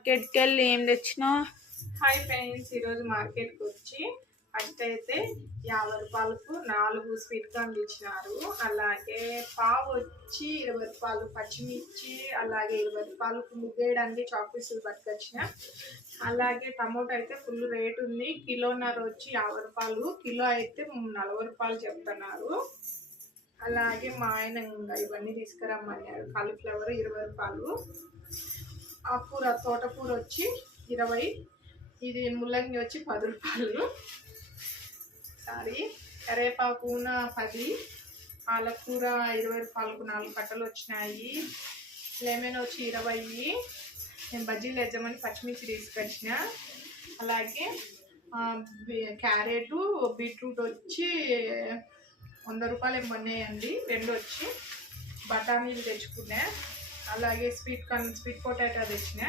మార్కెట్కి వెళ్ళి ఏం తెచ్చినావు? హాయ్ ఫ్రెండ్స్, ఈరోజు మార్కెట్కి వచ్చి ఫస్ట్ అయితే 50 రూపాయలకు 4 స్వీట్ కార్న్ ఇచ్చినారు. అలాగే పావు వచ్చి 20 రూపాయలు, పచ్చిమిర్చి అలాగే 20 రూపాయలకు ముగ్గేయడానికి చాక్ పీసులు పట్టుకొచ్చిన. అలాగే టమోటా అయితే ఫుల్ రేట్ ఉంది. కిలోన్నర వచ్చి 50 రూపాయలు, కిలో అయితే 40 రూపాయలు చెప్తున్నారు. అలాగే మా ఆయన ఇవన్నీ తీసుకురమ్మన్నారు. కాలీఫ్లవర్ 20 రూపాయలు, ఆకుకూర తోటకూర వచ్చి 20, ఇది ముల్లంగి వచ్చి 10 రూపాయలు, కరివేపాకు 10, పాలకూర 20 రూపాయలకు 4 కట్టలు వచ్చినాయి. లెమన్ వచ్చి 20. నేను బజ్జీలు వేద్దామని పచ్చిమిర్చి తీసుకొచ్చిన. అలాగే క్యారెట్ బీట్రూట్ వచ్చి 100 రూపాయలు ఏమన్నాయండి. 2 వచ్చి బఠానీలు తెచ్చుకున్నా. అలాగే స్వీట్ పొటాటో తెచ్చిన.